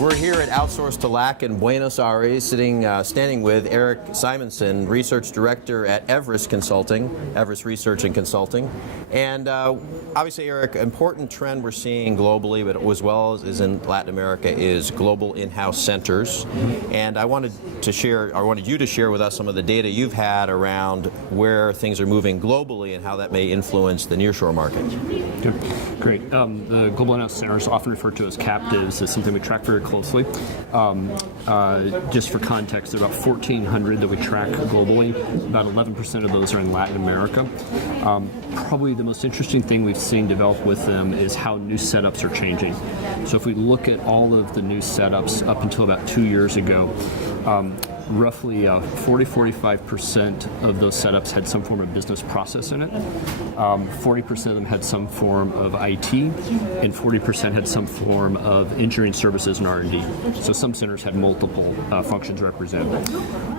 We're here at Outsource to Lac in Buenos Aires, standing with Eric Simonson, Research Director at Everest Research and Consulting. And obviously, Eric, important trend we're seeing globally, but as well as in Latin America, is global in-house centers. And I wanted you to share with us some of the data you've had around where things are moving globally and how that may influence the nearshore market. Good. Great. The global in-house centers, often referred to as captives, is something we track very closely. Just for context, there are about 1,400 that we track globally. About 11% of those are in Latin America. Probably the most interesting thing we've seen develop with them is how new setups are changing. So if we look at all of the new setups up until about 2 years ago, roughly 40-45% of those setups had some form of business process in it. 40% of them had some form of IT, and 40% had some form of engineering services and R&D. So some centers had multiple functions represented.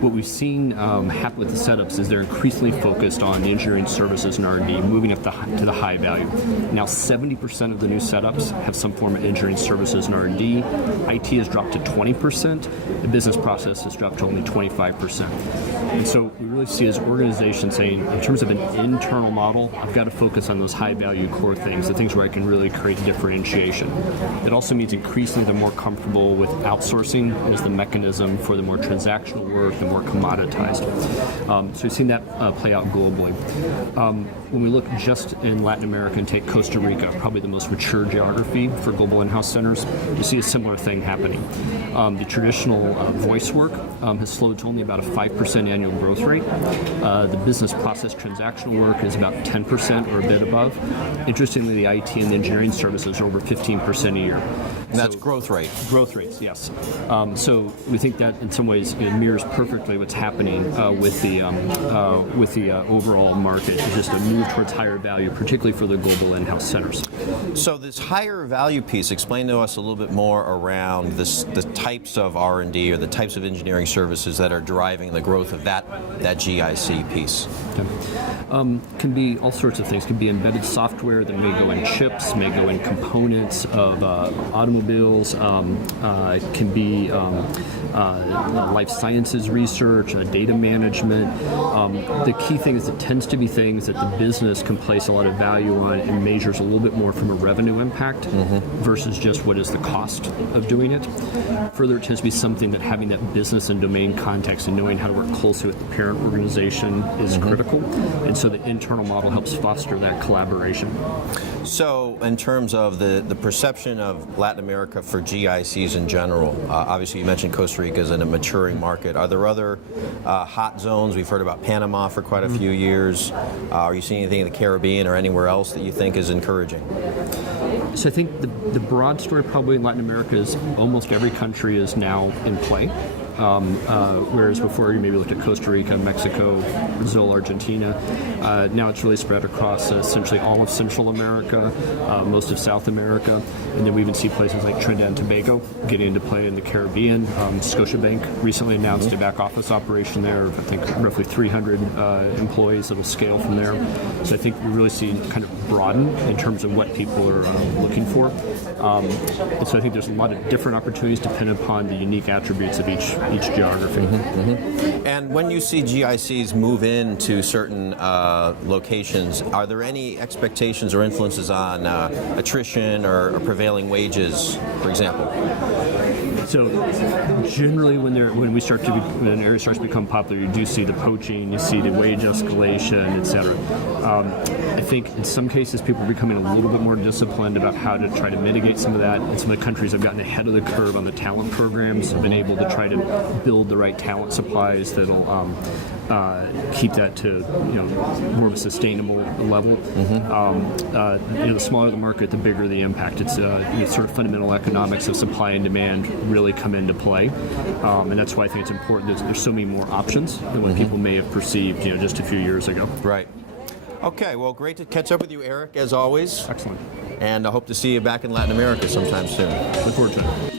What we've seen happen with the setups is they're increasingly focused on engineering services and R&D, moving up to the high value. Now 70% of the new setups have some form of engineering services and R&D. IT has dropped to 20%. The business process has dropped to only 25%. And so we really see as organizations saying, in terms of an internal model, I've got to focus on those high-value core things, the things where I can really create differerentiation. It also means increasingly they're more comfortable with outsourcing as the mechanism for the more transactional work, the more commoditized. So we've seen that play out globally. When we look just in Latin America and take Costa Rica, probably the most mature geography for global in-house centers, you see a similar thing happening. The traditional voice work has slowed to only about a 5% annual growth rate. The business process transactional work is about 10% or a bit above. Interestingly, the IT and the engineering services are over 15% a year. And that's growth rate. Growth rates, yes. So we think that in some ways it mirrors perfectly what's happening with the overall market. It's just a move towards higher value, particularly for the global in-house centers. So this higher value piece, explain to us a little bit more around the types of R&D or the types of engineering services that are driving the growth of that GIC piece. Okay. Can be all sorts of things. Can be embedded software that may go in chips, may go in components of automobiles. Can be life sciences research, data management. The key thing is it tends to be things that the business can place a lot of value on and measures a little bit more from a revenue impact versus just what is the cost of doing it. Further, it tends to be something that having that business and domain context and knowing how to work closely with the parent organization is critical. And so the internal model helps foster that collaboration. So in terms of the perception of Latin America for GICs in general, obviously you mentioned Costa Rica as in a maturing market. Are there other hot zones? We've heard about Panama for quite a few years. Are you seeing anything in the Caribbean or anywhere else that you think is encouraging? So I think the broad story probably in Latin America is almost every country is now in play. Whereas before you maybe looked at Costa Rica, Mexico, Brazil, Argentina. Now it's really spread across essentially all of Central America, most of South America, and then we even see places like Trinidad and Tobago getting into play in the Caribbean. Scotiabank recently announced a back office operation there of I think roughly 300 employees that will scale from there. So I think we really see kind of broaden in terms of what people are looking for. And so I think there's a lot of different opportunities depending upon the unique attributes of each geography. And when you see GICs move into certain locations, are there any expectations or influences on attrition or prevailing wages, for example? So generally, when an area starts to become popular, you do see the poaching, you see the wage escalation, etc. I think in some cases people are becoming a little bit more disciplined about how to try to mitigate some of that. And some of the countries have gotten ahead of the curve on the talent programs, have been able to try to build the right talent supplies that'll keep that to more of a sustainable level. The smaller the market, the bigger the impact. It's sort of fundamental economics of supply and demand really come into play, and that's why I think it's important. There's so many more options than what people may have perceived, just a few years ago. Right. Okay. Well, great to catch up with you, Eric, as always. Excellent. And I hope to see you back in Latin America sometime soon. Look forward to it.